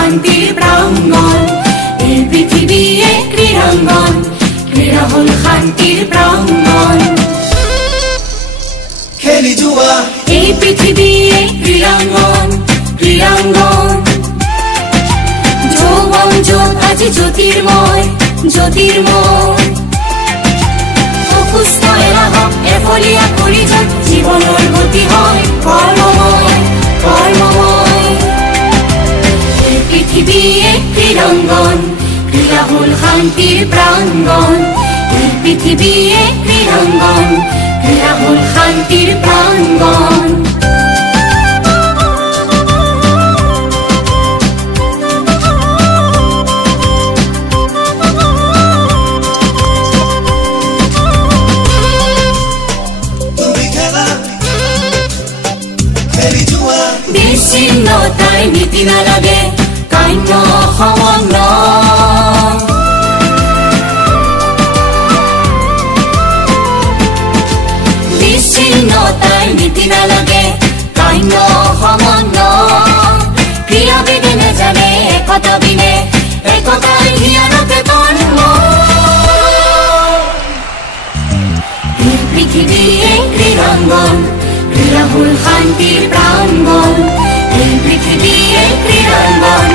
শান্তির প্রাঙ্গণ। এই পৃথিবী এক ক্রীড়াঙ্গন, ক্রীড়া হল শান্তির প্রাঙ্গণ। খেলি জুয়া এই পৃথিবী এক ক্রীড়াঙ্গন, ক্রীড়াঙ্গন। যৌবন যোগ আজি জ্যোতির্ময়, জ্যোতির্ময়। অকুস্থ এরা হক এফলীয়া কৰি যত জীৱনৰ গতি হয় কৰ্মময়, কৰ্মময়। এই পৃথিবী এক ক্রীড়াঙ্গন, ক্রীড়া হল শান্তির প্রাঙ্গণ। এই পৃথিবী এক ক্রীড়াঙ্গন, ক্রীড়া হল শান্তির প্রাঙ্গণ। বিচ্ছিন্নতায় নীতি নালাগে কান্য সমগ্র। বিচ্ছিন্নতায় নীতি নালাগে কান্য সমগ্র। ক্রীড়াবিদে নেজানে একতা বিনে, একতাই জ্ঞানকে তন্ম। এই পৃথিবী এক ক্রীড়াঙ্গন, ক্রীড়া হল শান্তির প্রাঙ্গণ। এই পৃথিবী এক ক্রীড়াঙ্গন,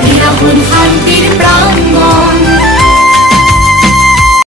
ক্রীড়া হল শান্তির প্রাঙ্গণ।